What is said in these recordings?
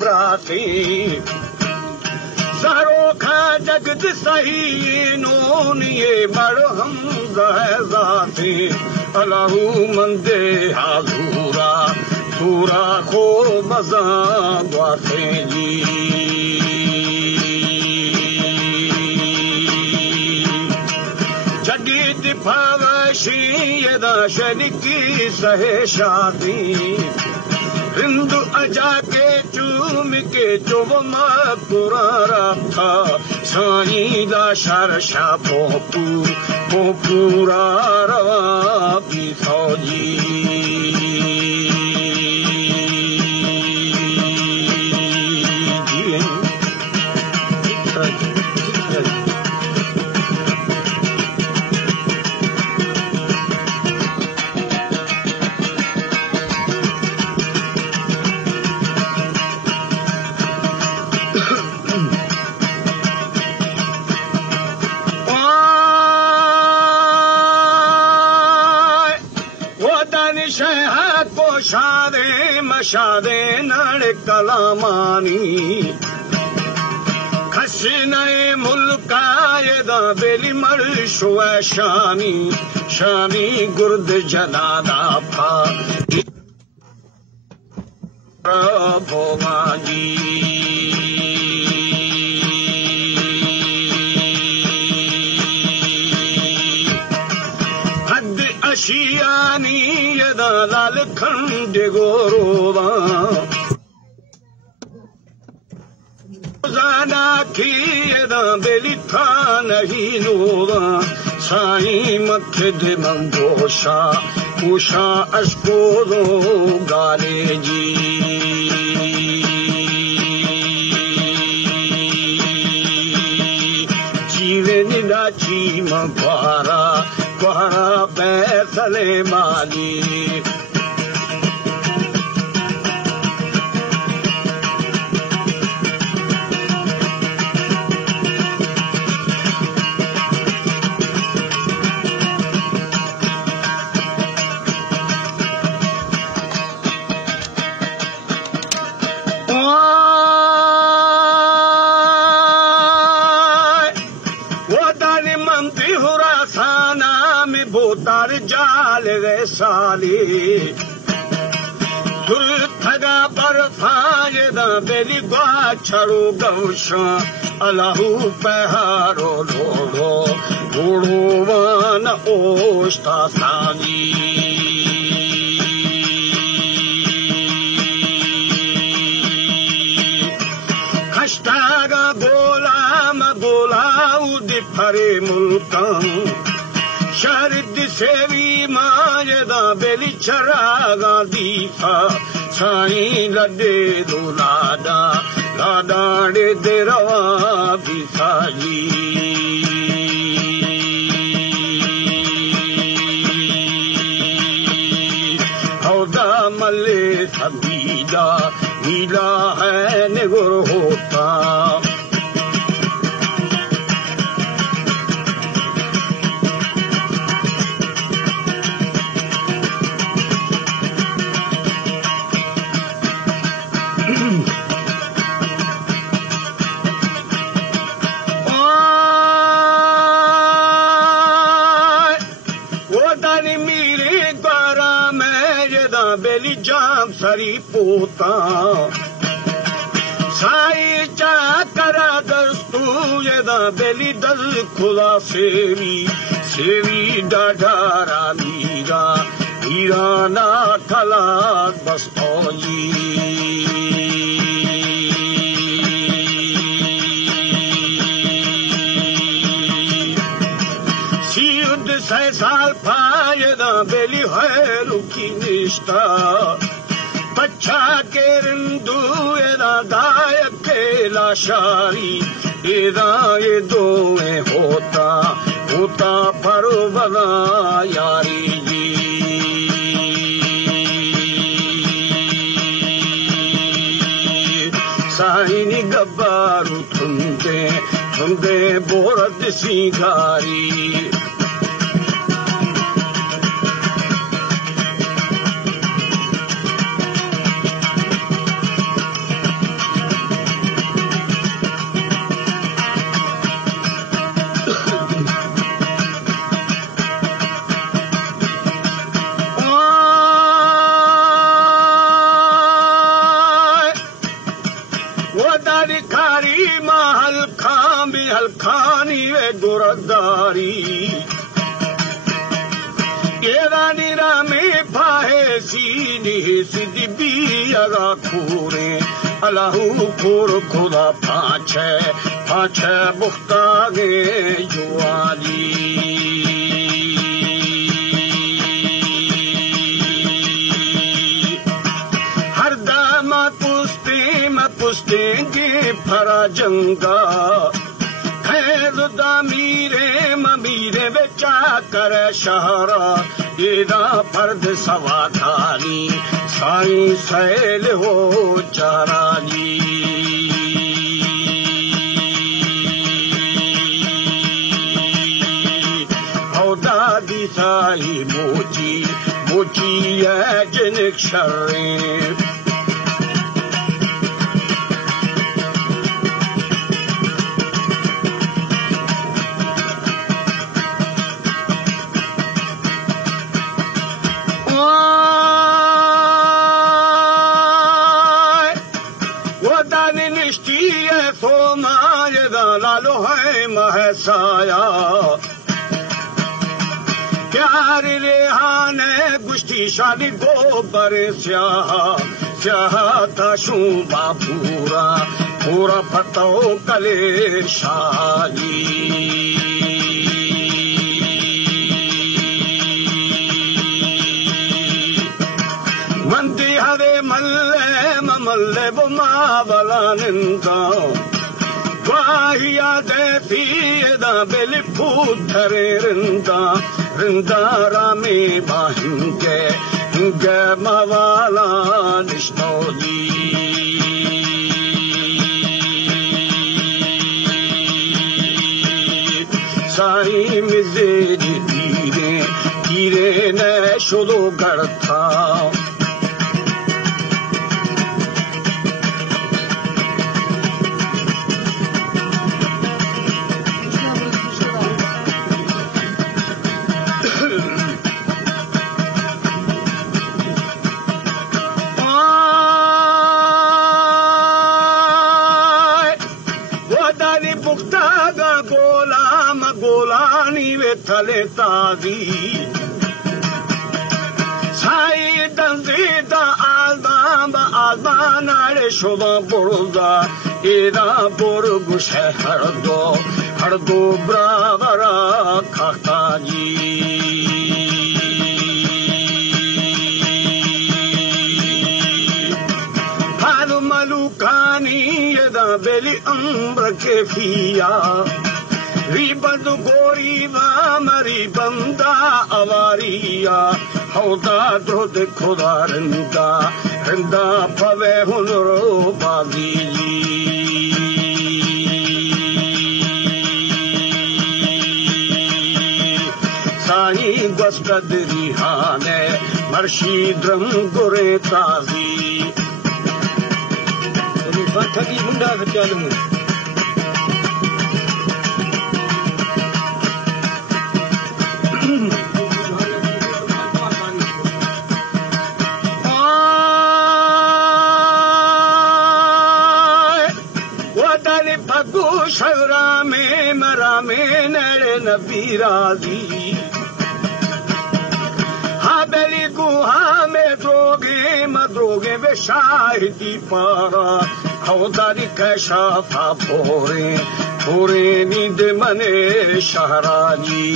ब्राती सारो खा जगद सही नोनिए मरहम ज़ाती अलाहू मंदे हाजूरा सूरा खो बजा द्वासे जी जगीद भावशी यदा शनिकी सहे शादी हिंदू अजा के चूम के चुब पुरारा था साईं दा शरशा पूरा रवा भी फौजी शादे मशादे नाले कलामानी खसने मुल्काए दा बेली मर शुआ शानी शानी गुर्द जलादा फा भोगा जी अशियानी यदा लाल खंड गोरोवा रोजाना की यदा बेली था नहीं नोवा साईं मथे दे मंगोशा उषा अशको दो गाले जी जीवे निदा चीम पारा बैसले माली बोतार जाल वैसाली थगा बर्फायदा बेली छड़ो गौशा अलाहू पहाड़ो लोड़ो लोड़ो वान ओस्ता सानी खष्टागा गोला उदी फरे मुल्का शरद सेवी मायदा बेली चरागा दीफा साईं लडे दो लाडा लाडाड़े दे रवा बिसाई हौदा मले सबीदा नीला है निगुर होता बेली जाम सरी पोता साई चा करा दस्तू यदा बेली दल खुला सेवी डाढ़ारा मीरा ना खला बस्तौजी सै साल फायदा बेली है रुकी निष्ठा पच्छा के रिंदू एदा दाय केला शारी एदा ये दोए होता पर बला यारी जी साईनी गब्बारू थुंदे बोरद सिंगारी दुरदारी एरानीरा में फाहे सीनी सिद्धि बियागा खूरे अलाहू खोर खुदा पाछे बुख्तागे जुआली हर दामा पुस्तेंगे फरा जंगा खैर दामीरे ममीरे बेचा कर शहरा येदा फर्द सवाधानी साई सैल हो चारानी औदादी साई मोची जिनिक शर्रे लालो है महसाया प्यार रेहाने गुश्ती शादी गोबर स्याह था शूबा पूरा पतो कले शाली मंदी हरे मल्ले बुमा बला निंदा Guahia de fieda beli putere rinda rame bahinge mavala nishnodi sai mizedi tire ne shodo gartha थले ताजी साई दंजीदा आज़मान आले शोभा बोलदा एदा बोरगु शहर दो ब्रावरा खाताजी फालू मलुकानी एदा बेली अम्र के फिया रिबद गोरी मरी बंदा अवारिया हौदा द्रोद खुदा रिंदा पवे हुनरो बागी साई गस्कदरी हाने मर्शीद्रम गुरे ताजी थकी मुंडा सत्यालमु शरा में मरा में नरे नबीराजी हाबेली गुहा में द्रोगे वे शाहिदी पारा खौदारी कैशाफा पूरे नींद मने शहराजी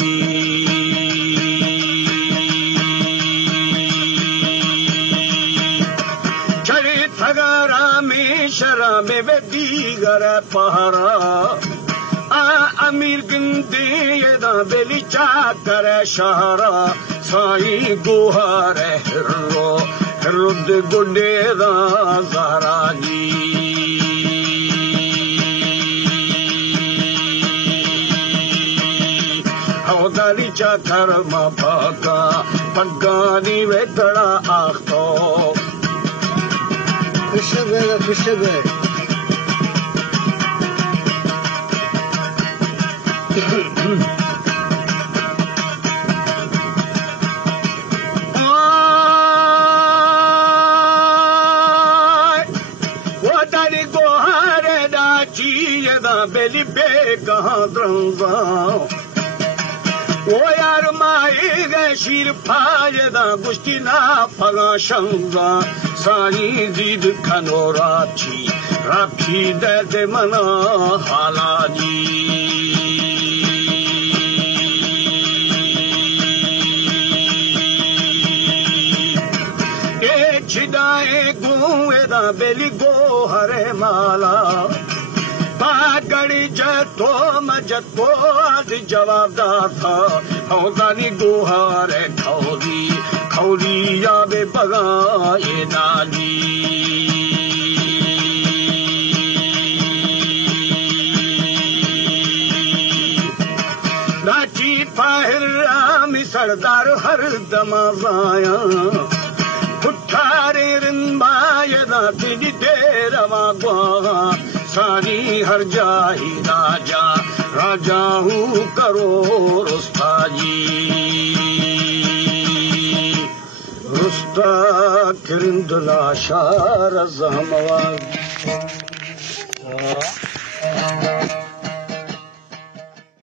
चली थगारा में शरा में वे दीगर पहरा अमीर गिनते यदा बेली चाकर शहरा साई गुहार रुद गुंडे ज़हरा जी हौदारी चाकर मां पगानी वेतड़ा आखो खुश गए बेली बे कहाँ द्रंजा O yar mai ge şir payda gustina paga şanga sani did kanorachi rapi de mana halani e chidae gueda beli go hare mala Pagadi jato majato आज जवाबदार था खौदानी गुहारे खौली याबे बगाए नाली नाची फाहिरामी सरदार हर दमाजाया पुठारे रिंबाए नाती तेरवा गुआ सारी हर जाही राजा हूँ करो रुस्ताजी रुस्ता किरंदला शार जहमवाज